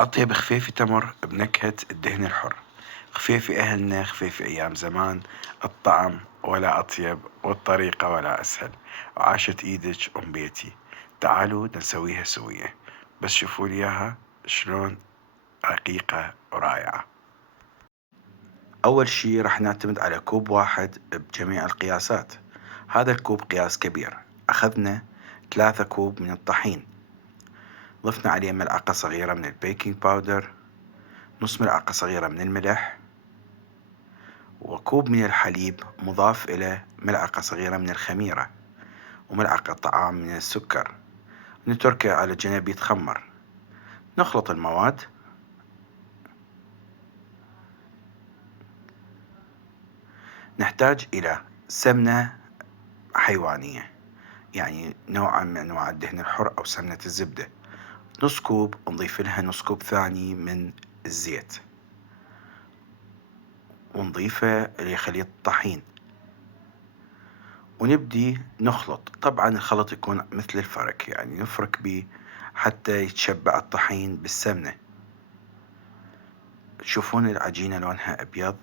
أطيب خفيفي تمر بنكهة الدهن الحر. خفيفي أهلنا، خفيفي أيام زمان. الطعم ولا أطيب والطريقة ولا أسهل. وعاشت إيدك أم بيتي. تعالوا نسويها سوية، بس شوفوا لي إياها شلون رقيقة ورائعة. أول شي راح نعتمد على كوب واحد بجميع القياسات. هذا الكوب قياس كبير. أخذنا 3 كوب من الطحين، ضفنا عليه ملعقة صغيرة من البيكنج باودر، نص ملعقة صغيرة من الملح، وكوب من الحليب مضاف إلى ملعقة صغيرة من الخميرة، وملعقة طعام من السكر. نتركه على جنب يتخمر. نخلط المواد. نحتاج إلى سمنة حيوانية، يعني نوع من أنواع الدهن الحر أو سمنة الزبدة. نص كوب نضيف لها نص كوب ثاني من الزيت، ونضيفه لخليط الطحين، ونبدي نخلط. طبعا الخلط يكون مثل الفرك، يعني نفرك به حتى يتشبع الطحين بالسمنة. تشوفون العجينة لونها أبيض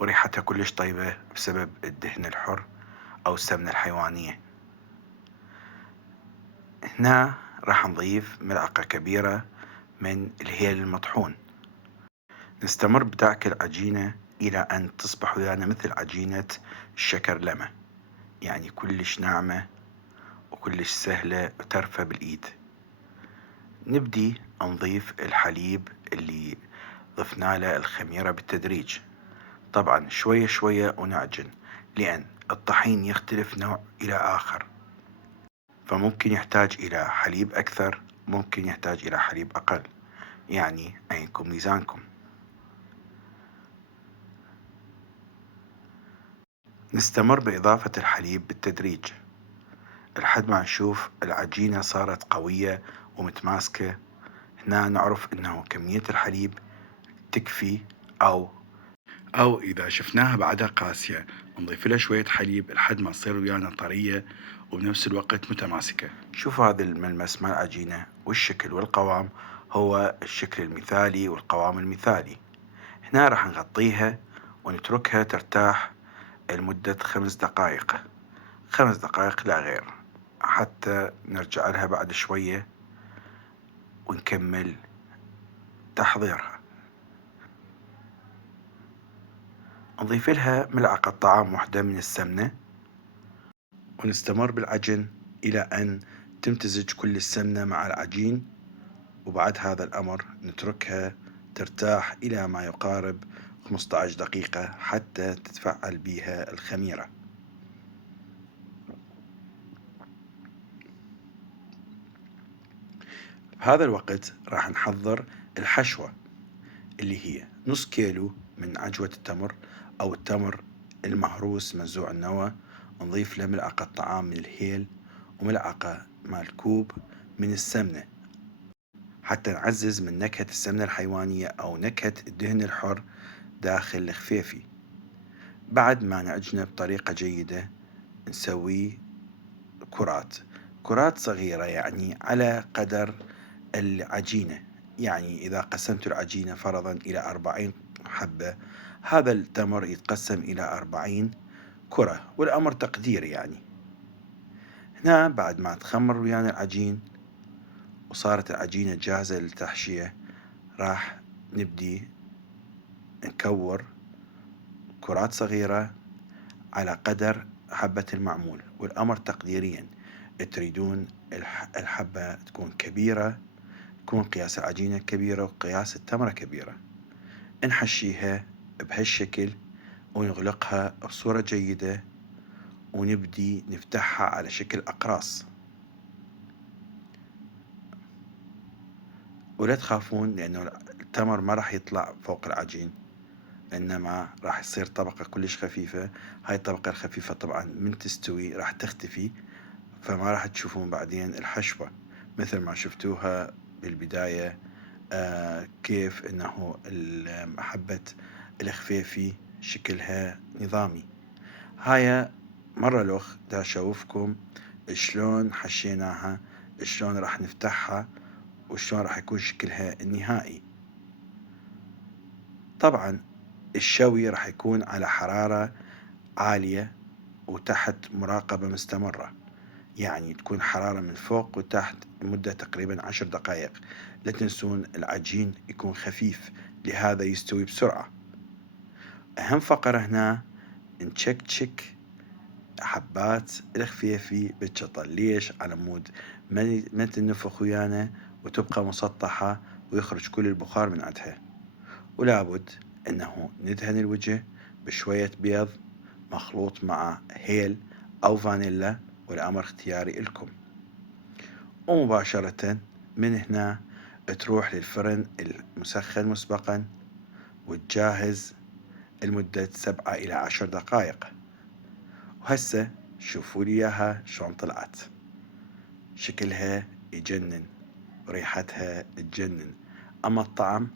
وريحتها كلش طيبة بسبب الدهن الحر أو السمنة الحيوانية. هنا راح نضيف ملعقة كبيرة من الهيل المطحون. نستمر بدعك العجينة إلى أن تصبح ويانا مثل عجينة الشكرلمة، يعني كلش ناعمة وكلش سهلة وترفى بالإيد. نبدي نضيف الحليب اللي ضفنا له الخميرة بالتدريج، طبعا شوية شوية ونعجن، لأن الطحين يختلف نوع إلى آخر، فممكن يحتاج إلى حليب أكثر، ممكن يحتاج إلى حليب أقل، يعني عينكم ميزانكم. نستمر بإضافة الحليب بالتدريج لحد ما نشوف العجينة صارت قوية ومتماسكة. هنا نعرف إنه كمية الحليب تكفي، أو إذا شفناها بعدها قاسية نضيف لها شوية حليب لحد ما تصير ويانا طرية وبنفس الوقت متماسكة. شوفوا هذا الملمس مال العجينة والشكل والقوام، هو الشكل المثالي والقوام المثالي. هنا راح نغطيها ونتركها ترتاح لمدة 5 دقائق، 5 دقائق لا غير، حتى نرجع لها بعد شوية ونكمل تحضيرها. نضيف لها ملعقة طعام واحدة من السمنة، ونستمر بالعجن إلى أن تمتزج كل السمنة مع العجين. وبعد هذا الأمر نتركها ترتاح إلى ما يقارب 15 دقيقة حتى تتفعل بها الخميرة. بهذا الوقت راح نحضر الحشوة، اللي هي نص كيلو من عجوة التمر أو التمر المهروس منزوع النوى. نضيف له ملعقة طعام من الهيل وملعقة مال كوب من السمنة حتى نعزز من نكهة السمنة الحيوانية أو نكهة الدهن الحر داخل الخفيفي. بعد ما نعجنه بطريقة جيدة نسوي كرات، كرات صغيرة يعني على قدر العجينة. يعني إذا قسمت العجينة فرضا إلى 40 حبة، هذا التمر يتقسم إلى 40 كرة، والأمر تقدير يعني. هنا بعد ما تخمر ويانا العجين وصارت العجينة جاهزة للتحشية، راح نبدي نكور كرات صغيرة على قدر حبة المعمول، والأمر تقديريا. تريدون الحبة تكون كبيرة، تكون قياس العجينة كبيرة وقياس التمرة كبيرة. نحشيها بهالشكل ونغلقها بصورة جيدة، ونبدي نفتحها على شكل أقراص. ولا تخافون لأنه التمر ما راح يطلع فوق العجين، إنما راح يصير طبقة كلش خفيفة. هاي الطبقة الخفيفة طبعا من تستوي راح تختفي، فما راح تشوفون بعدين الحشوة مثل ما شفتوها بالبداية. كيف إنه حبة الخفيفي شكلها نظامي. هاي مرة الأخ دا أشوفكم شلون حشيناها، شلون راح نفتحها وشلون راح يكون شكلها النهائي. طبعا الشوي راح يكون على حرارة عالية وتحت مراقبة مستمرة، يعني تكون حرارة من فوق وتحت لمدة تقريبا 10 دقائق. لا تنسون العجين يكون خفيف، لهذا يستوي بسرعة. أهم فقرة هنا نشكشك حبات الخفيفي بالشطل. ليش؟ على مود ما تنفخ ويانا وتبقى مسطحة ويخرج كل البخار من عندها. ولابد أنه ندهن الوجه بشوية بيض مخلوط مع هيل أو فانيلا، والأمر اختياري لكم. ومباشرة من هنا تروح للفرن المسخن مسبقا وتجهز لمدة 7 إلى 10 دقائق. وهسه شوفوا لي إياها شلون طلعت، شكلها يجنن وريحتها تجنن. أما الطعم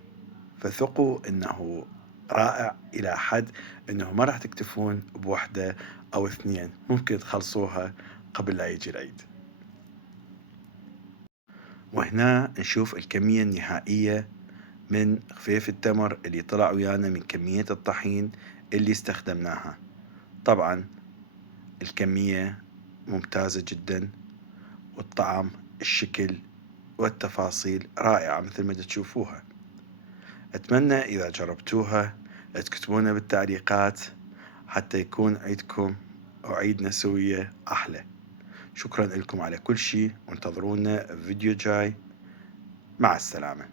فثقوا أنه رائع إلى حد أنه ما راح تكتفون بوحدة أو اثنين، ممكن تخلصوها قبل لا يجي العيد. وهنا نشوف الكمية النهائية من خفيف التمر اللي طلع ويانا من كمية الطحين اللي استخدمناها. طبعا الكمية ممتازة جدا، والطعم الشكل والتفاصيل رائعة مثل ما تشوفوها. أتمنى إذا جربتوها تكتبونا بالتعليقات حتى يكون عيدكم وعيدنا سوية أحلى. شكرا لكم على كل شيء، وانتظرونا في فيديو جاي. مع السلامة.